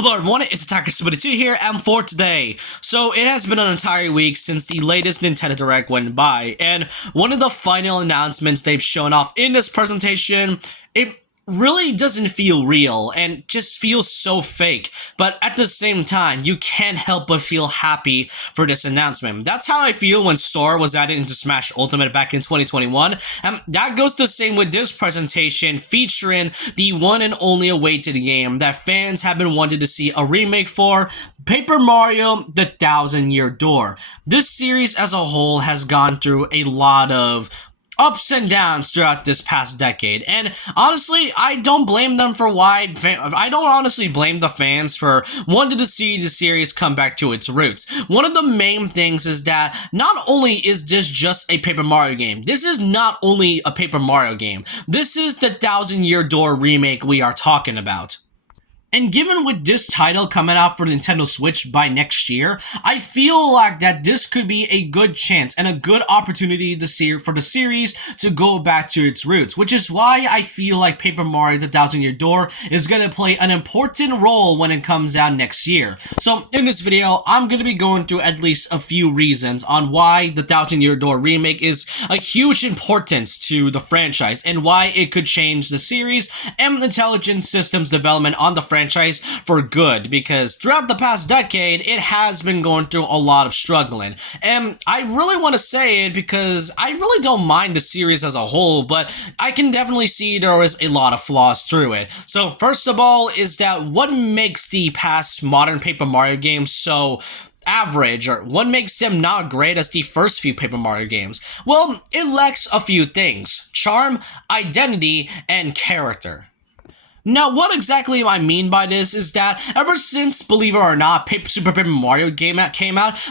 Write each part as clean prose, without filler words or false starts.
Hello everyone, it's Attacker72 here, and for today, so it has been an entire week since the latest Nintendo Direct went by, and one of the final announcements they've shown off in this presentation, it really doesn't feel real and just feels so fake, but at the same time, you can't help but feel happy for this announcement. That's how I feel when Star was added into Smash Ultimate back in 2021, and that goes the same with this presentation featuring the one and only awaited game that fans have been wanting to see a remake for, Paper Mario: The Thousand-Year Door. This series as a whole has gone through a lot of ups and downs throughout this past decade, and honestly, I don't blame them for I don't honestly blame the fans for wanting to see the series come back to its roots. One of the main things is that not only is this just a Paper Mario game, this is not only a Paper Mario game, this is the Thousand-Year Door remake we are talking about. And given with this title coming out for Nintendo Switch by next year, I feel like that this could be a good chance and a good opportunity for the series to go back to its roots, which is why I feel like Paper Mario: The Thousand-Year Door is going to play an important role when it comes out next year. So in this video, I'm going to be going through at least a few reasons on why the Thousand-Year Door remake is a huge importance to the franchise and why it could change the series and intelligent systems development on the franchise for good, because throughout the past decade it has been going through a lot of struggling, and I really want to say it because I really don't mind the series as a whole, but I can definitely see there was a lot of flaws through it. So first of all is that what makes the past modern Paper Mario games so average, or what makes them not great as the first few Paper Mario games? Well, it lacks a few things: charm, identity, and character. Now, what exactly I mean by this is that ever since, believe it or not, Super Paper Mario came out,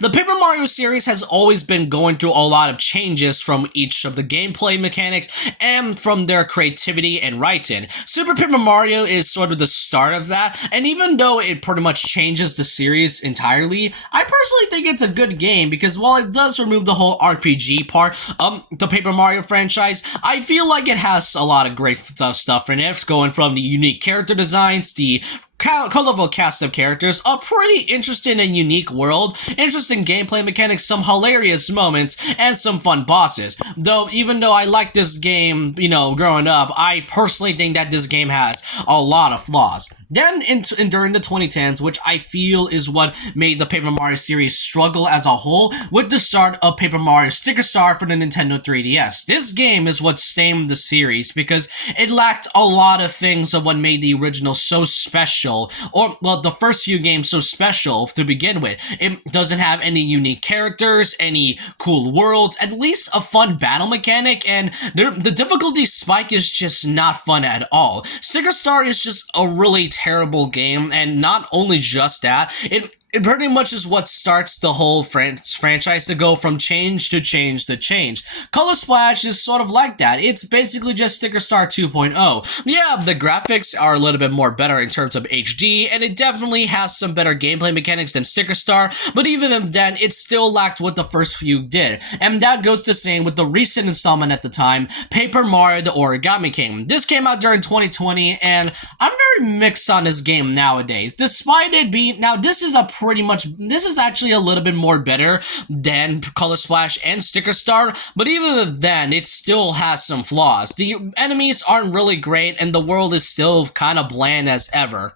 the Paper Mario series has always been going through a lot of changes from each of the gameplay mechanics and from their creativity and writing. Super Paper Mario is sort of the start of that, and even though it pretty much changes the series entirely, I personally think it's a good game because while it does remove the whole RPG part of the Paper Mario franchise, I feel like it has a lot of great stuff in it, going from the unique character designs, the colorful cast of characters, a pretty interesting and unique world, interesting gameplay mechanics, some hilarious moments, and some fun bosses. Though, even though I like this game, growing up, I personally think that this game has a lot of flaws. Then, during the 2010s, which I feel is what made the Paper Mario series struggle as a whole, with the start of Paper Mario Sticker Star for the Nintendo 3DS. This game is what stained the series because it lacked a lot of things of what made the original so special, or, well, the first few games so special to begin with. It doesn't have any unique characters, any cool worlds, at least a fun battle mechanic, and the difficulty spike is just not fun at all. Sticker Star is just a really terrible game, and not only just that, it pretty much is what starts the whole franchise to go from change to change to change. Color Splash is sort of like that. It's basically just Sticker Star 2.0. Yeah, the graphics are a little bit more better in terms of HD, and it definitely has some better gameplay mechanics than Sticker Star, but even then, it still lacked what the first few did. And that goes the same with the recent installment at the time, Paper Mario: The Origami King. This came out during 2020, and I'm very mixed on this game nowadays. Despite it being, now this is actually a little bit more better than Color Splash and Sticker Star, but even then, it still has some flaws. The enemies aren't really great, and the world is still kind of bland as ever.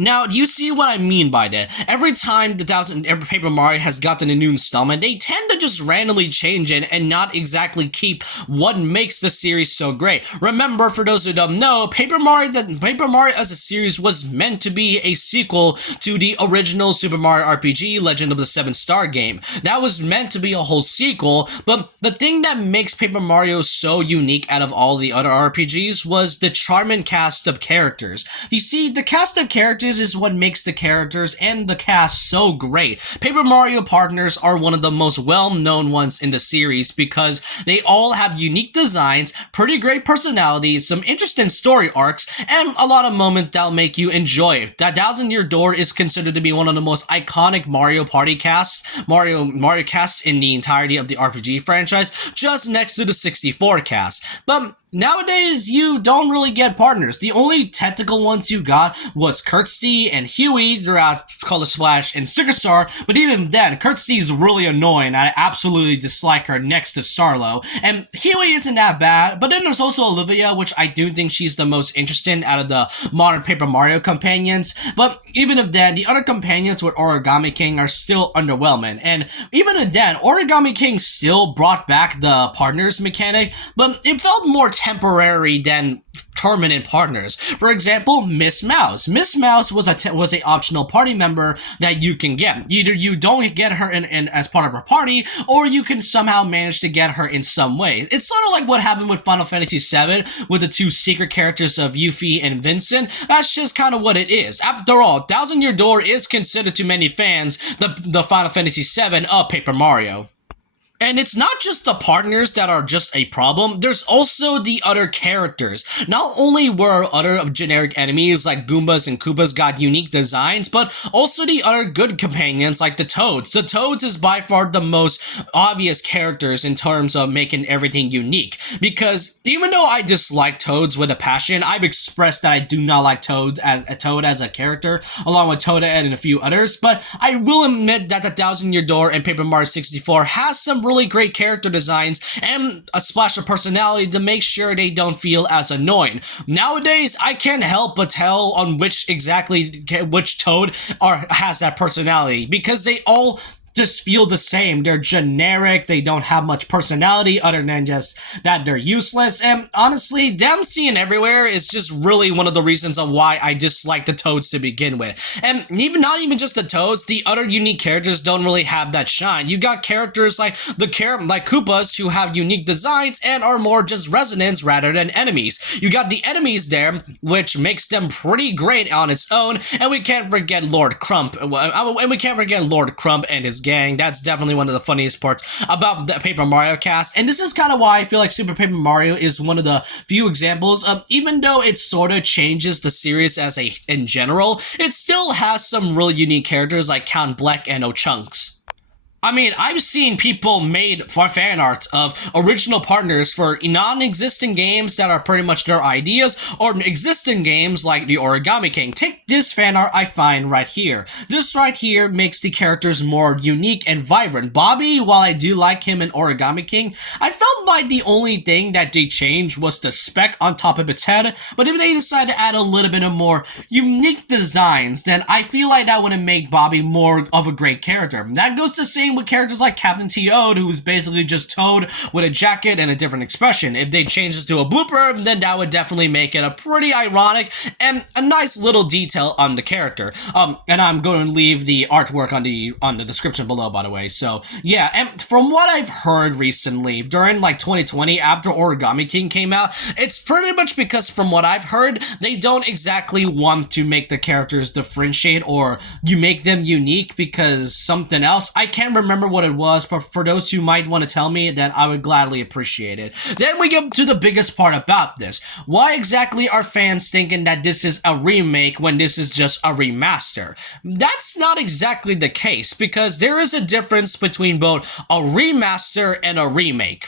Now, do you see what I mean by that? Every time every Paper Mario has gotten a new installment, they tend to just randomly change it and not exactly keep what makes the series so great. Remember, for those who don't know, Paper Mario as a series was meant to be a sequel to the original Super Mario RPG Legend of the Seven Star game. That was meant to be a whole sequel, but the thing that makes Paper Mario so unique out of all the other RPGs was the charming cast of characters. You see, the cast of characters is what makes the characters and the cast so great. Paper Mario partners are one of the most well-known ones in the series because they all have unique designs, pretty great personalities, some interesting story arcs, and a lot of moments that'll make you enjoy it. That Thousand-Year Door is considered to be one of the most iconic Mario casts in the entirety of the RPG franchise, just next to the 64 cast. But Nowadays, you don't really get partners. The only technical ones you got was Kirksty and Huey throughout Color Splash and Sticker Star, but even then, Kirksty's really annoying. I absolutely dislike her next to Starlo. And Huey isn't that bad, but then there's also Olivia, which I do think she's the most interesting out of the modern Paper Mario companions. But even if then, the other companions with Origami King are still underwhelming. And even then, Origami King still brought back the partners mechanic, but it felt more temporary than permanent partners. For example, Miss Mouse. Miss Mouse was a optional party member that you can get. Either you don't get her in as part of her party, or you can somehow manage to get her in some way. It's sort of like what happened with Final Fantasy VII with the two secret characters of Yuffie and Vincent. That's just kind of what it is. After all, Thousand Year Door is considered to many fans the Final Fantasy VII of Paper Mario. And it's not just the partners that are just a problem, there's also the other characters. Not only were other generic enemies like Goombas and Koopas got unique designs, but also the other good companions like the Toads. The Toads is by far the most obvious characters in terms of making everything unique. Because even though I dislike Toads with a passion, I've expressed that I do not like Toad as a character, along with Toadette and a few others, but I will admit that the Thousand Year Door and Paper Mario 64 has some really great character designs and a splash of personality to make sure they don't feel as annoying. Nowadays, I can't help but tell on which Toad has that personality, because they all just feel the same. They're generic, they don't have much personality other than just that they're useless, and honestly, them seeing everywhere is just really one of the reasons of why I dislike the Toads to begin with. And not even just the Toads, the other unique characters don't really have that shine. You got characters like Koopas who have unique designs and are more just resonance rather than enemies. You got the enemies there, which makes them pretty great on its own, and we can't forget Lord Crump, and his gang. That's definitely one of the funniest parts about the Paper Mario cast, and this is kind of why I feel like Super Paper Mario is one of the few examples of, even though it sort of changes the series in general, it still has some really unique characters like Count Bleck and Ochunks. I mean, I've seen people made fan art of original partners for non-existent games that are pretty much their ideas, or existing games like the Origami King. Take this fan art I find right here. This right here makes the characters more unique and vibrant. Bobby, while I do like him in Origami King, I felt like the only thing that they changed was the speck on top of its head, but if they decide to add a little bit of more unique designs, then I feel like that would make Bobby more of a great character. That goes to same with characters like Captain Toad, who's basically just Toad with a jacket and a different expression. If they change this to a blooper, then that would definitely make it a pretty ironic and a nice little detail on the character. And I'm going to leave the artwork on the description below, by the way. So yeah, and from what I've heard recently, during like 2020, after Origami King came out, it's pretty much because from what I've heard, they don't exactly want to make the characters differentiate or you make them unique because something else. I can't remember what it was, but for those who might want to tell me, then I would gladly appreciate it. Then we get to the biggest part about this. Why exactly are fans thinking that this is a remake when this is just a remaster? That's not exactly the case, because there is a difference between both a remaster and a remake.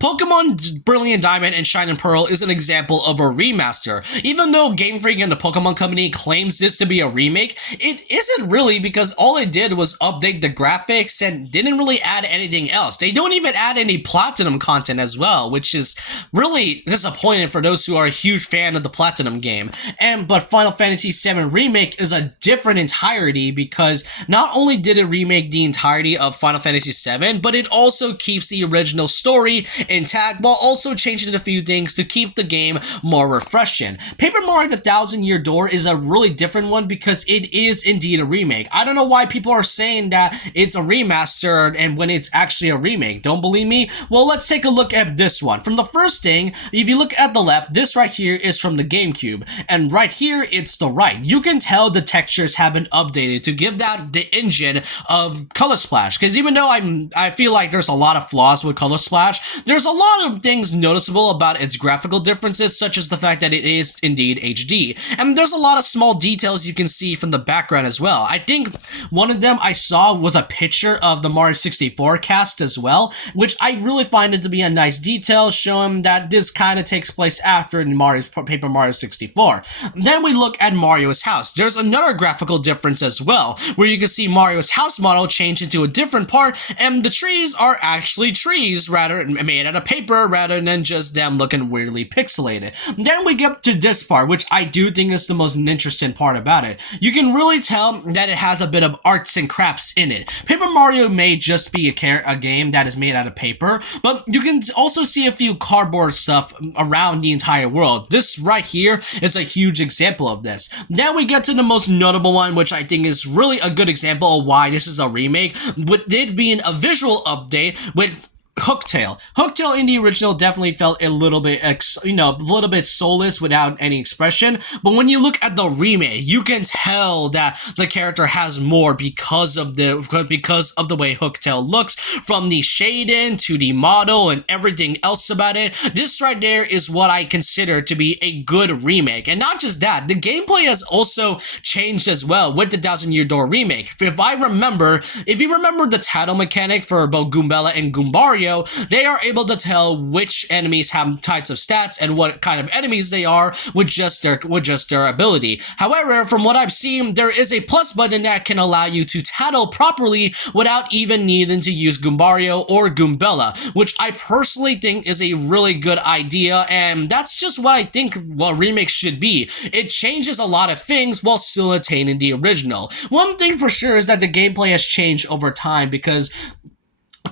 Pokemon Brilliant Diamond and Shining Pearl is an example of a remaster. Even though Game Freak and the Pokemon Company claims this to be a remake, it isn't really, because all it did was update the graphics and didn't really add anything else. They don't even add any Platinum content as well, which is really disappointing for those who are a huge fan of the Platinum game. But Final Fantasy VII Remake is a different entirety, because not only did it remake the entirety of Final Fantasy VII, but it also keeps the original story intact while also changing a few things to keep the game more refreshing. Paper Mario the Thousand Year Door is a really different one because it is indeed a remake. I don't know why people are saying that it's a remaster and when it's actually a remake. Don't believe me? Well, let's take a look at this one. From the first thing, if you look at the left, this right here is from the GameCube, and right here it's the right. You can tell the textures have been updated to give that the engine of Color Splash, because even though I feel like there's a lot of flaws with Color Splash, there's a lot of things noticeable about its graphical differences, such as the fact that it is indeed HD. And there's a lot of small details you can see from the background as well. I think one of them I saw was a picture of the Mario 64 cast as well, which I really find it to be a nice detail, showing that this kind of takes place after Paper Mario 64. Then we look at Mario's house. There's another graphical difference as well, where you can see Mario's house model change into a different part, and the trees are actually trees rather made out of paper rather than just them looking weirdly pixelated. Then we get to this part, which I do think is the most interesting part about it. You can really tell that it has a bit of arts and crafts in it. Paper Mario may just be a game that is made out of paper, but you can also see a few cardboard stuff around the entire world. This right here is a huge example of this. Then we get to the most notable one, which I think is really a good example of why this is a remake, with it being a visual update with Hooktail. Hooktail in the original definitely felt a little bit, a little bit soulless without any expression. But when you look at the remake, you can tell that the character has more because of the way Hooktail looks, from the shading to the model and everything else about it. This right there is what I consider to be a good remake. And not just that, the gameplay has also changed as well with the Thousand Year Door remake. If you remember the title mechanic for both Goombella and Goombario, they are able to tell which enemies have types of stats and what kind of enemies they are with just their ability. However, from what I've seen, there is a plus button that can allow you to tattle properly without even needing to use Goombario or Goombella, which I personally think is a really good idea, and that's just what I think what remakes should be. It changes a lot of things while still attaining the original. One thing for sure is that the gameplay has changed over time, because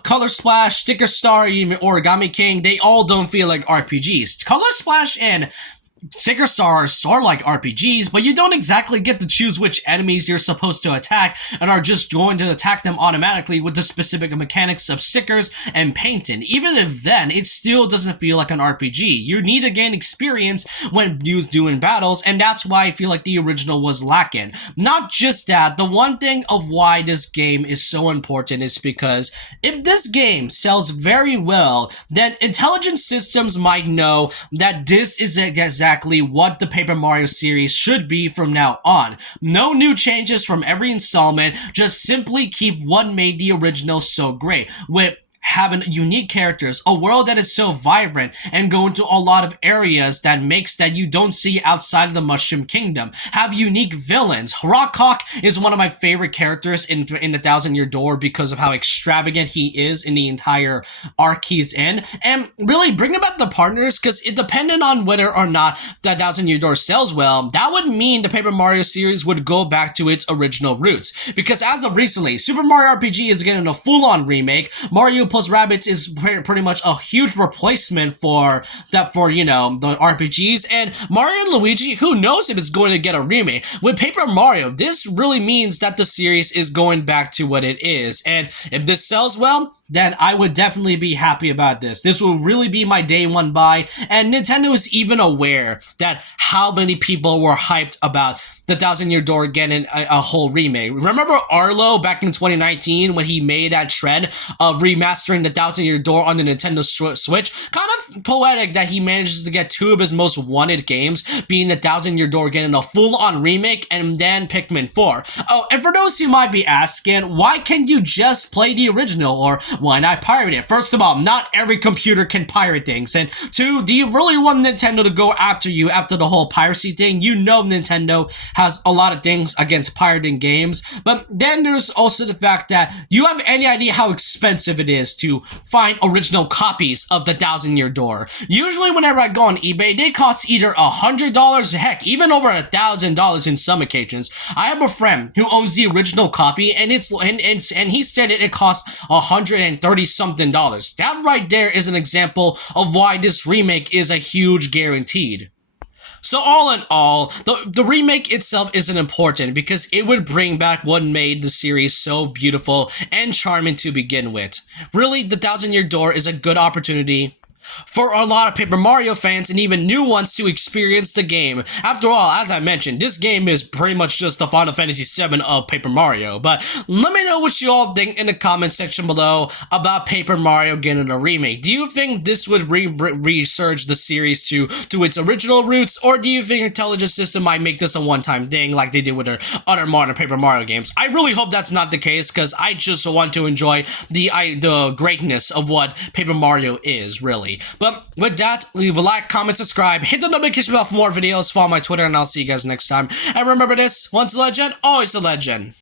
Color Splash, Sticker Star, even Origami King, they all don't feel like RPGs. Color Splash and Sticker Star are sort of like RPGs, but you don't exactly get to choose which enemies you're supposed to attack and are just going to attack them automatically with the specific mechanics of stickers and painting. Even if then, it still doesn't feel like an RPG. You need to gain experience when doing battles, and that's why I feel like the original was lacking. Not just that, the one thing of why this game is so important is because if this game sells very well, then intelligent systems might know that this is exactly what the Paper Mario series should be from now on. No new changes from every installment, just simply keep what made the original so great, with having unique characters, a world that is so vibrant, and go into a lot of areas that you don't see outside of the Mushroom Kingdom. Have unique villains. Rock Hawk is one of my favorite characters in the Thousand Year Door because of how extravagant he is in the entire arc he's in, and really bringing back the partners, because it depended on whether or not the Thousand Year Door sells well, that would mean the Paper Mario series would go back to its original roots. Because as of recently, Super Mario RPG is getting a full-on remake. Mario plus Rabbids is pretty much a huge replacement for the RPGs, and Mario and Luigi, who knows if it's going to get a remake. With Paper Mario, this really means that the series is going back to what it is, and if this sells well, then I would definitely be happy about this. This will really be my day one buy, and Nintendo is even aware that how many people were hyped about the Thousand Year Door getting a whole remake. Remember Arlo back in 2019 when he made that trend of remastering the Thousand Year Door on the Nintendo Switch? Kind of poetic that he manages to get two of his most wanted games, being the Thousand Year Door getting a full-on remake, and then Pikmin 4. Oh, and for those who might be asking, why can't you just play the original, or why not pirate it? First of all, not every computer can pirate things, and two, do you really want Nintendo to go after you after the whole piracy thing? You know Nintendo has a lot of things against pirating games, but then there's also the fact that you have any idea how expensive it is to find original copies of the Thousand Year Door. Usually whenever I go on eBay, they cost either $100, heck, even over $1,000 in some occasions. I have a friend who owns the original copy, and he said it costs $130 something. That right there is an example of why this remake is a huge guaranteed. So all in all, the remake itself isn't important because it would bring back what made the series so beautiful and charming to begin with. Really, the Thousand Year Door is a good opportunity for a lot of Paper Mario fans and even new ones to experience the game. After all, as I mentioned, this game is pretty much just the Final Fantasy VII of Paper Mario. But let me know what you all think in the comment section below about Paper Mario getting a remake. Do you think this would resurge the series to its original roots, or do you think Intelligent System might make this a one-time thing like they did with their other modern Paper Mario games? I really hope that's not the case, because I just want to enjoy the greatness of what Paper Mario is, really. But with that, leave a like, comment, subscribe, hit the notification bell for more videos, follow my Twitter, and I'll see you guys next time. And remember this, once a legend, always a legend.